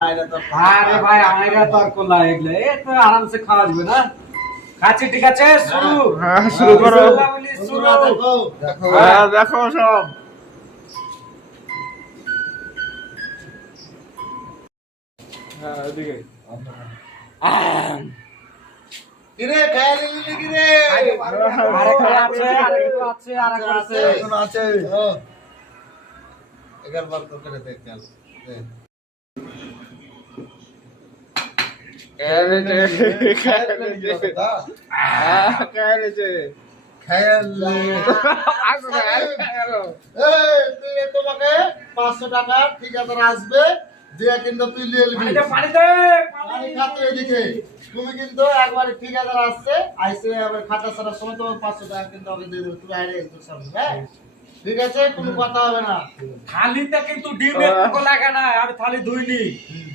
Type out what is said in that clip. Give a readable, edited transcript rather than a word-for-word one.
আরে ভাই আইরা তো আর কোলা এগুলা এ তো আরামসে খাওয়া যাবে না খাচ্ছি ঠিক আছে শুরু হ্যাঁ শুরু করো বিসমিল্লাহ বলি শুরু দেখো হ্যাঁ দেখো সব হ্যাঁ ওদিকে কিরে খেয়ালি নিলি কিরে আরেকটু আছে আরেকটু আছে এখনো আছে ও এগার বার তো করে দেখ খেয়াল তোমাকে 500 টাকা ঠিকাদার আসবে দিয়ে কিন্তু তুই নিয়ে নিবি পানি দে পানি খাতে এদিকে তুমি কিন্তু একবারে ঠিকাদার আসছে আইসে আবার খাতা ছাড়ার সময় তোমার 500 টাকা কিন্তু ওকে দিয়ে দেবে তুমি আইরে একটু সামনে হ্যাঁ ঠিক আছে কোনো কথা হবে না থালিতে কিন্তু ডিম একটু লাগে না আমি থালি ধুইনি